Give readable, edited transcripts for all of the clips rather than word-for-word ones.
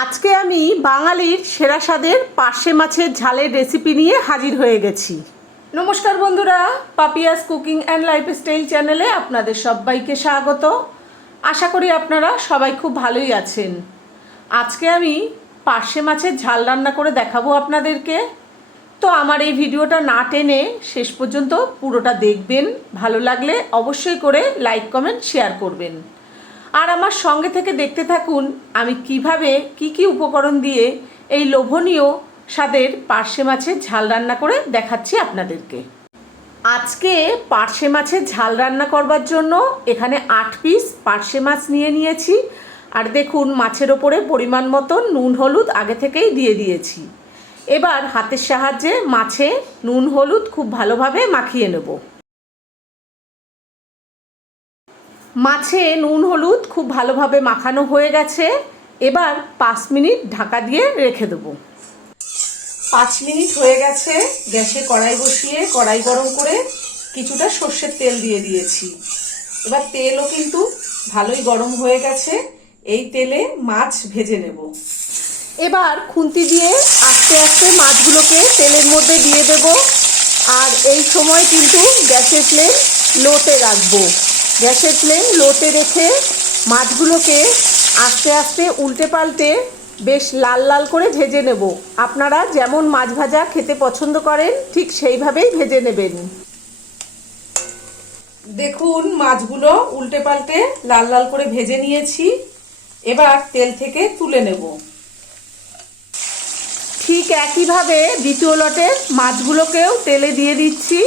আজকে আমি বাঙালির সেরা স্বাদের পার্শে মাছের ঝালের রেসিপি নিয়ে হাজির হয়ে গেছি। নমস্কার বন্ধুরা, পাপিয়াস কুকিং অ্যান্ড লাইফস্টাইল চ্যানেলে আপনাদের সবাইকে স্বাগত। আশা করি আপনারা সবাই খুব ভালোই আছেন। আজকে আমি পার্শে মাছের ঝাল রান্না করে দেখাবো আপনাদেরকে। তো আমার এই ভিডিওটা না টেনে শেষ পর্যন্ত পুরোটা দেখবেন। ভালো লাগলে অবশ্যই করে লাইক কমেন্ট শেয়ার করবেন। আর আমার সঙ্গে থেকে দেখতে থাকুন আমি কিভাবে কি উপকরণ দিয়ে এই লোভনীয় স্বাদের পার্শে মাছের ঝাল রান্না করে দেখাচ্ছি আপনাদেরকে। আজকে পার্শে মাছের ঝাল রান্না করবার জন্য এখানে 8 পিস পার্শে মাছ নিয়ে নিয়েছি। আর দেখুন মাছের ওপরে পরিমাণ মতো নুন হলুদ আগে থেকেই দিয়ে দিয়েছি। এবার হাতের সাহায্যে মাছে নুন হলুদ খুব ভালোভাবে মাখিয়ে নেব। মাছে নুন হলুদ খুব ভালোভাবে মাখানো হয়ে গেছে। এবার 5 মিনিট ঢাকা দিয়ে রেখে দেবো। 5 মিনিট হয়ে গেছে। গ্যাসে কড়াই বসিয়ে কড়াই গরম করে কিছুটা সর্ষের তেল দিয়ে দিয়েছি। এবার তেলও কিন্তু ভালোই গরম হয়ে গেছে। এই তেলে মাছ ভেজে নেব। এবার খুন্তি দিয়ে আস্তে আস্তে মাছগুলোকে তেলের মধ্যে দিয়ে দেব। আর এই সময় কিন্তু গ্যাসের ফ্লেম লোতে রাখবো। গ্যাসের ফ্লেম লোতে রেখে মাছগুলোকে আস্তে আস্তে উল্টে পাল্টে বেশ লাল লাল করে ভেজে নেব। আপনারা যেমন মাছ ভাজা খেতে পছন্দ করেন ঠিক সেইভাবেই ভেজে নেবেন। দেখুন মাছগুলো উল্টে পাল্টে লাল লাল করে ভেজে নিয়েছি। এবার তেল থেকে তুলে নেব। ঠিক একইভাবে দ্বিতীয় লটের মাছগুলোকেও তেলে দিয়ে দিচ্ছি।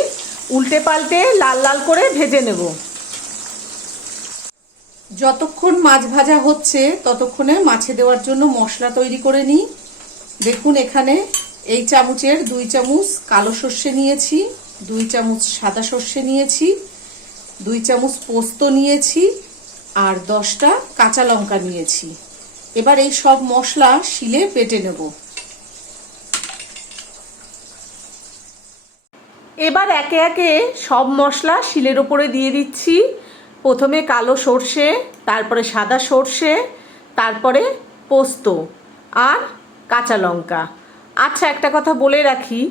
উল্টে পাল্টে লাল লাল করে ভেজে নেব। যতক্ষণ মাছ ভাজা হচ্ছে ততক্ষণে মাছে দেওয়ার জন্য মশলা তৈরি করে নিই। দেখুন এখানে এই চামচের 2 চামচ কালো সর্ষে নিয়েছি, 2 চামচ সাদা সর্ষে নিয়েছি, 2 চামচ পোস্ত নিয়েছি আর 10টা কাঁচা লঙ্কা নিয়েছি। এবার এই সব মশলা শিলে বেটে নেব। এবার একে একে সব মশলা শিলের ওপরে দিয়ে দিচ্ছি। প্রথমে কালো সর্ষে, তারপরে সাদা সর্ষে, তারপরে পোস্ত আর কাঁচা লঙ্কা। আচ্ছা একটা কথা বলে রাখি,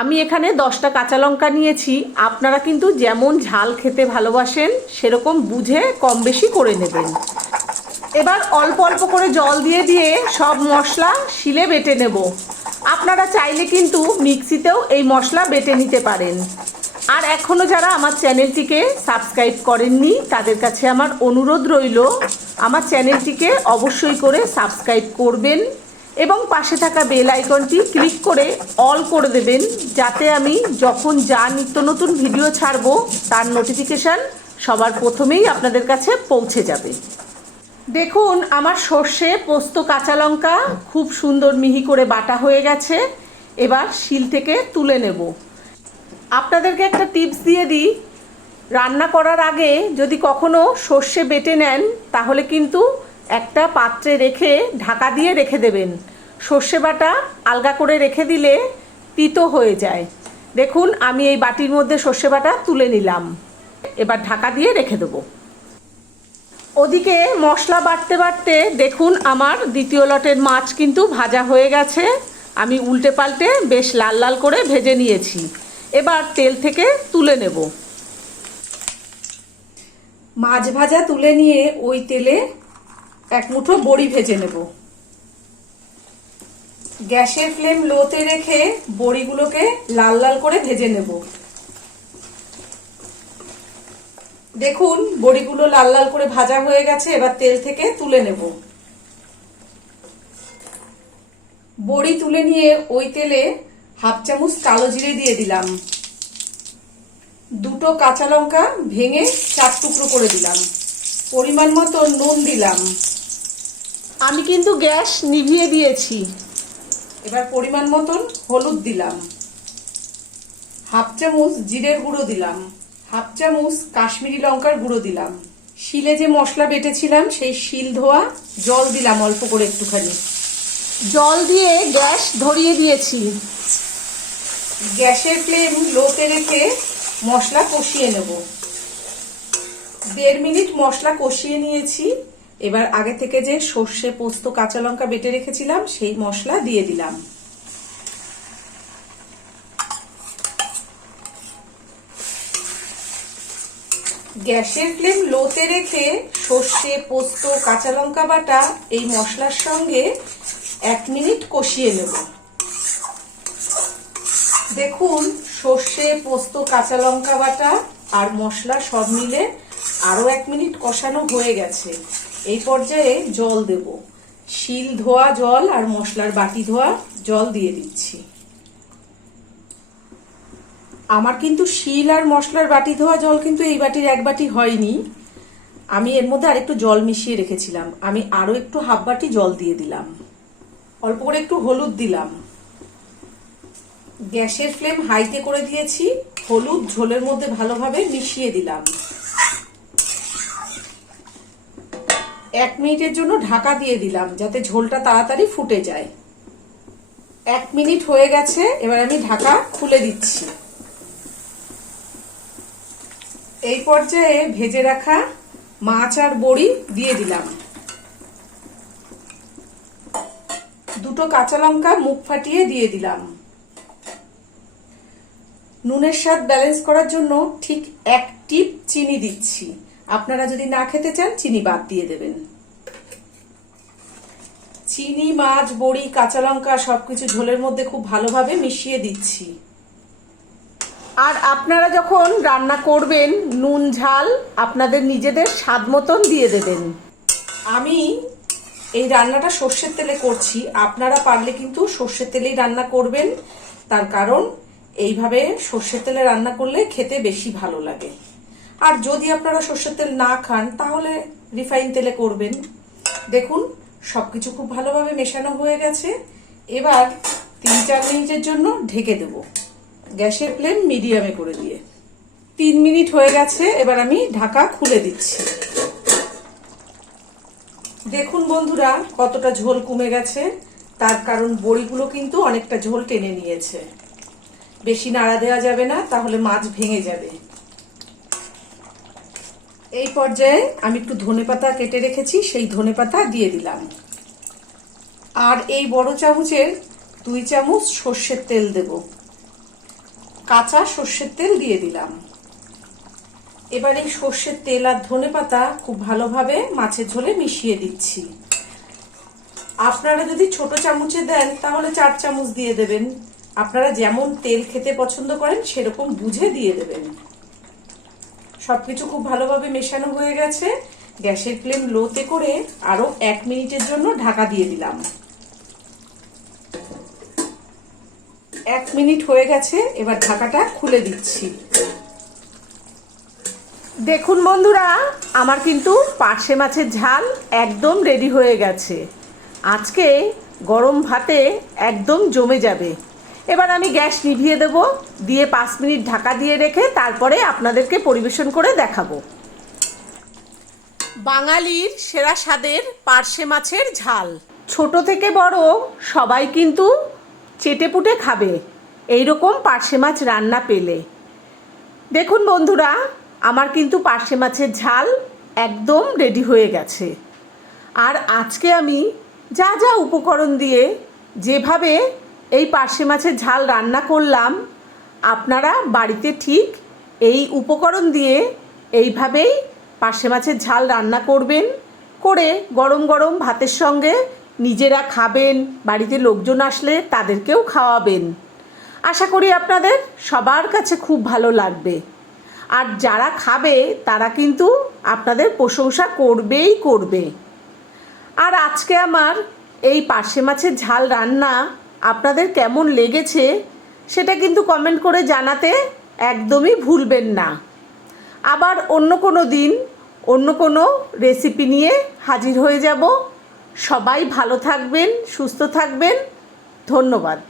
আমি এখানে 10টা কাঁচা লঙ্কা নিয়েছি। আপনারা কিন্তু যেমন ঝাল খেতে ভালোবাসেন সেরকম বুঝে কম বেশি করে নেবেন। এবার অল্প অল্প করে জল দিয়ে দিয়ে সব মশলা শিলে বেটে নেব। আপনারা চাইলে কিন্তু মিক্সিতেও এই মশলা বেটে নিতে পারেন। আর এখনও যারা আমার চ্যানেলটিকে সাবস্ক্রাইব করেননি তাদের কাছে আমার অনুরোধ রইল আমার চ্যানেলটিকে অবশ্যই করে সাবস্ক্রাইব করবেন এবং পাশে থাকা বেল আইকনটি ক্লিক করে অল করে দেবেন, যাতে আমি যখন যা নিত্য নতুন ভিডিও ছাড়বো তার নোটিফিকেশান সবার প্রথমেই আপনাদের কাছে পৌঁছে যাবে। দেখুন আমার সর্ষে, পোস্ত, কাঁচা লঙ্কা খুব সুন্দর মিহি করে বাটা হয়ে গেছে। এবার শিল থেকে তুলে নেব। আপনাদেরকে একটা টিপস দিয়ে দিই, রান্না করার আগে যদি কখনো সর্ষে বেটে নেন তাহলে কিন্তু একটা পাত্রে রেখে ঢাকা দিয়ে রেখে দেবেন। সর্ষে বাটা আলগা করে রেখে দিলে তিতো হয়ে যায়। দেখুন আমি এই বাটির মধ্যে সর্ষে বাটা তুলে নিলাম। এবার ঢাকা দিয়ে রেখে দেবো। ওদিকে মশলা বাটতে বাটতে দেখুন আমার দ্বিতীয় লটের মাছ কিন্তু ভাজা হয়ে গেছে। আমি উল্টে পাল্টে বেশ লাল লাল করে ভেজে নিয়েছি। এবার তেল থেকে তুলে নেব। মাছ ভাজা তুলে নিয়ে ওই তেলে এক মুঠো বড়ি ভেজে নেব। গ্যাসের ফ্লেম লোতে রেখে বড়িগুলোকে লাল লাল করে ভেজে নেব। দেখুন বড়িগুলো লাল লাল করে ভাজা হয়ে গেছে। এবার তেল থেকে তুলে নেব। বড়ি তুলে নিয়ে ওই তেলে 1/2 চামচ কালো জিরে দিয়ে দিলাম। 2টো কাঁচা লঙ্কা ভেঙে 4 টুকরো করে দিলাম। পরিমাণ মতো নুন দিলাম। আমি কিন্তু গ্যাস নিভিয়ে দিয়েছি। এবার পরিমাণ মতন হলুদ দিলাম। 1/2 চামচ জিরের গুঁড়ো দিলাম। 1/2 চামচ কাশ্মীরি লঙ্কার গুঁড়ো দিলাম। শিলে যে মশলা বেটেছিলাম সেই শিল ধোয়া জল দিলাম অল্প করে একটুখানি। জল দিয়ে গ্যাস ধরিয়ে দিয়েছি। গ্যাসের ফ্লেম লোতে রেখে মশলা কষিয়ে নেব। 1.5 মিনিট মশলা কষিয়ে নিয়েছি। এবার আগে থেকে যে সর্ষে, পোস্ত, কাঁচা লঙ্কা বেটে রেখেছিলাম সেই মশলা দিয়ে দিলাম। গ্যাসের ফ্লেম লোতে রেখে সর্ষে, পোস্ত, কাঁচা লঙ্কা বাটা এই মশলার সঙ্গে 1 মিনিট কষিয়ে নেব। দেখুন সর্ষে, পোস্ত, কাঁচা লঙ্কা বাটা আর মশলা সব মিলে আরো 1 মিনিট কষানো হয়ে গেছে। এই পর্যায়ে জল দেব। শিল ধোয়া জল আর মশলার বাটি ধোয়া জল দিয়ে দিচ্ছি। আমার কিন্তু শিল আর মশলার বাটি ধোয়া জল কিন্তু এই বাটির 1 বাটি হয়নি। আমি এর মধ্যে আরেকটু জল মিশিয়ে রেখেছিলাম। আমি আরো একটু হাফ বাটি জল দিয়ে দিলাম। অল্প করে একটু হলুদ দিলাম। গ্যাসের ফ্লেম হাইতে করে দিয়েছি। হলুদ ঝোলের মধ্যে ভালোভাবে মিশিয়ে দিলাম। 1 মিনিটের জন্য ঢাকা দিয়ে দিলাম যাতে ঝোলটা তাড়াতাড়ি ফুটে যায়। 1 মিনিট হয়ে গেছে, এবার আমি ঢাকা খুলে দিচ্ছি। এই পর্যায়ে ভেজে রাখা মাছ আর বড়ি দিয়ে দিলাম। 2টো কাঁচা লঙ্কা মুখ ফাটিয়ে দিয়ে দিলাম। নুনের স্বাদ ব্যালেন্স করার জন্য ঠিক 1 টিপ চিনি দিচ্ছি। আপনারা যদি না খেতে চান চিনি বাদ দিয়ে দেবেন। চিনি, মাছ, বড়ি, কাঁচা লঙ্কা সবকিছু ঝোলের মধ্যে খুব ভালোভাবে মিশিয়ে দিচ্ছি। আর আপনারা যখন রান্না করবেন নুন ঝাল আপনাদের নিজেদের স্বাদ মতন দিয়ে দেবেন। আমি এই রান্নাটা সর্ষের তেলে করছি, আপনারা পারলে কিন্তু সর্ষের তেলেই রান্না করবেন। তার কারণ এইভাবে সর্ষের তেলে রান্না করলে খেতে বেশি ভালো লাগে। আর যদি আপনারা সর্ষের তেল না খান তাহলে রিফাইন তেলে করবেন। দেখুন সবকিছু খুব ভালোভাবে মেশানো হয়ে গেছে। এবার 3-4 মিনিটের জন্য ঢেকে দেব গ্যাসের ফ্লেম মিডিয়ামে করে দিয়ে। 3 মিনিট হয়ে গেছে, এবার আমি ঢাকা খুলে দিচ্ছি। দেখুন বন্ধুরা কতটা ঝোল কমে গেছে। তার কারণ বড়িগুলো কিন্তু অনেকটা ঝোল টেনে নিয়েছে। বেশি নাড়া দেওয়া যাবে না, তাহলে মাছ ভেঙে যাবে। এই পর্যায়ে আমি একটু ধনেপাতা কেটে রেখেছি, সেই ধনেপাতা দিয়ে দিলাম। আর এই বড় চামচের 2 চামচ সর্ষের তেল দেব। কাঁচা সর্ষের তেল দিয়ে দিলাম। এবার এই সর্ষের তেল আর ধনেপাতা খুব ভালোভাবে মাছের ঝোলে মিশিয়ে দিচ্ছি। আপনারা যদি ছোট চামচে দেন তাহলে 4 চামচ দিয়ে দেবেন। আপনারা যেমন তেল খেতে পছন্দ করেন সেরকম বুঝে দিয়ে দেবেন। সবকিছু খুব ভালোভাবে মেশানো হয়ে গেছে। গ্যাসের ফ্লেম লোতে করে আরো 1 মিনিটের জন্য ঢাকা দিয়ে দিলাম। 1 মিনিট হয়ে গেছে, এবার ঢাকাটা খুলে দিচ্ছি। দেখুন বন্ধুরা আমার কিন্তু পার্শে মাছের ঝাল একদম রেডি হয়ে গেছে। আজকে গরম ভাতে একদম জমে যাবে। এবার আমি গ্যাস নিভিয়ে দেব, দিয়ে 5 মিনিট ঢাকা দিয়ে রেখে তারপরে আপনাদেরকে পরিবেশন করে দেখাবো। বাঙালির সেরা স্বাদের পার্শে মাছের ঝাল। ছোট থেকে বড় সবাই কিন্তু চেটেপুটে খাবে এইরকম পার্শে মাছ রান্না পেলে। দেখুন বন্ধুরা আমার কিন্তু পার্শে মাছের ঝাল একদম রেডি হয়ে গেছে। আর আজকে আমি যা যা উপকরণ দিয়ে যেভাবে এই পার্শে মাছের ঝাল রান্না করলাম, আপনারা বাড়িতে ঠিক এই উপকরণ দিয়ে এইভাবেই পার্শে মাছের ঝাল রান্না করবেন, করে গরম গরম ভাতের সঙ্গে নিজেরা খাবেন, বাড়িতে লোকজন আসলে তাদেরকেও খাওয়াবেন। আশা করি আপনাদের সবার কাছে খুব ভালো লাগবে। আর যারা খাবে তারা কিন্তু আপনাদের প্রশংসা করবেই করবে। আর আজকে আমার এই পার্শে মাছের ঝাল রান্না আপনাদের কেমন লেগেছে সেটা কিন্তু কমেন্ট করে জানাতে একদমই ভুলবেন না। আবার অন্য কোনো দিন অন্য কোনো রেসিপি নিয়ে হাজির হয়ে যাব। সবাই ভালো থাকবেন, সুস্থ থাকবেন। ধন্যবাদ।